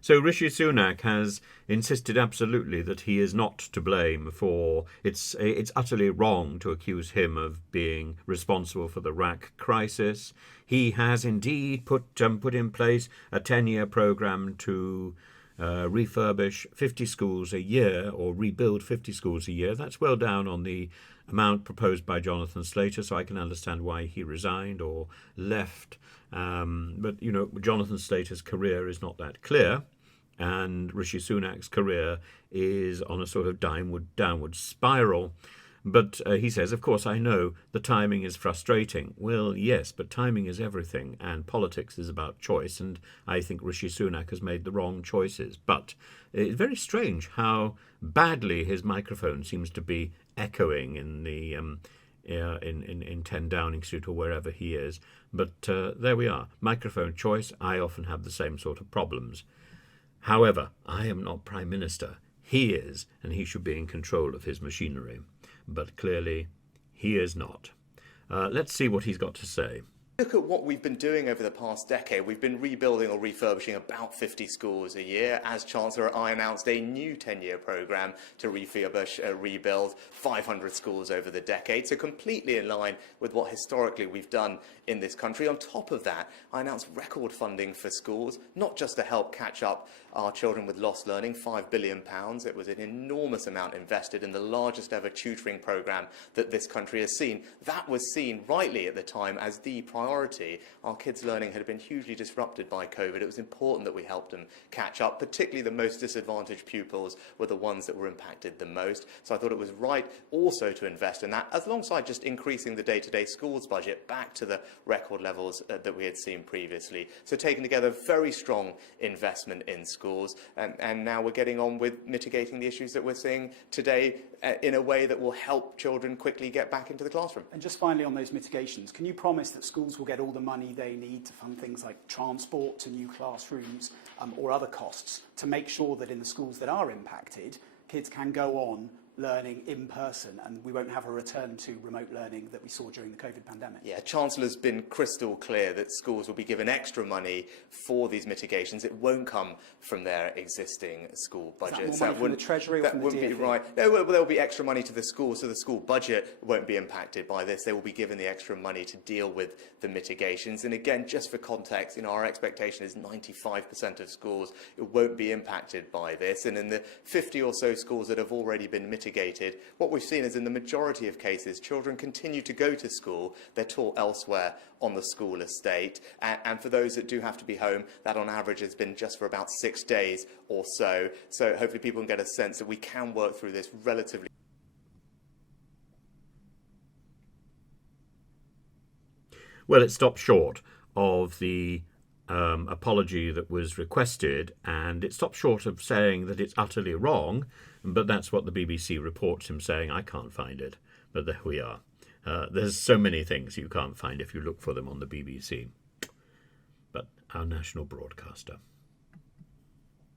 So Rishi Sunak has insisted absolutely that he is not to blame for it's utterly wrong to accuse him of being responsible for the RAAC crisis. He has indeed put in place a 10-year program to refurbish 50 schools a year or rebuild 50 schools a year. That's well down on the amount proposed by Jonathan Slater, so I can understand why he resigned or left. But, you know, Jonathan Slater's career is not that clear, and Rishi Sunak's career is on a sort of downward spiral. But he says, of course, I know the timing is frustrating. Well, yes, but timing is everything, and politics is about choice, and I think Rishi Sunak has made the wrong choices. But it's very strange how badly his microphone seems to be echoing in the in 10 Downing Street or wherever he is. But there we are. Microphone choice, I often have the same sort of problems. However, I am not Prime Minister. He is, and he should be in control of his machinery. But clearly, he is not. Let's see what he's got to say. Look at what we've been doing over the past decade. We've been rebuilding or refurbishing about 50 schools a year. As Chancellor, I announced a new 10-year programme to refurbish, rebuild 500 schools over the decade. So completely in line with what historically we've done in this country. On top of that, I announced record funding for schools, not just to help catch up our children with lost learning, £5 billion. It was an enormous amount invested in the largest ever tutoring programme that this country has seen. That was seen rightly at the time as the priority. Our kids' learning had been hugely disrupted by COVID. It was important that we helped them catch up, particularly the most disadvantaged pupils were the ones that were impacted the most. So I thought it was right also to invest in that, alongside just increasing the day-to-day schools budget back to the record levels that we had seen previously. So taking together very strong investment in schools, and now we're getting on with mitigating the issues that we're seeing today in a way that will help children quickly get back into the classroom. And just finally on those mitigations, can you promise that schools will get all the money they need to fund things like transport to new classrooms or other costs to make sure that in the schools that are impacted, kids can go on learning in person and we won't have a return to remote learning that we saw during the COVID pandemic? Yeah, Chancellor's been crystal clear that schools will be given extra money for these mitigations. It won't come from their existing school budgets. Is that more money from the Treasury or from the DfE? That wouldn't be right. No, there will be extra money to the school, so the school budget won't be impacted by this. They will be given the extra money to deal with the mitigations. And again, just for context, you know, our expectation is 95% of schools won't be impacted by this. And in the 50 or so schools that have already been mitigated, what we've seen is in the majority of cases, children continue to go to school. They're taught elsewhere on the school estate. And for those that do have to be home, that on average has been just for about 6 days or so. So hopefully people can get a sense that we can work through this relatively. Well, it stopped short of the apology that was requested, and it stopped short of saying that it's utterly wrong, but that's what the BBC reports him saying. I can't find it, but there we are. There's so many things you can't find if you look for them on the BBC. But our national broadcaster.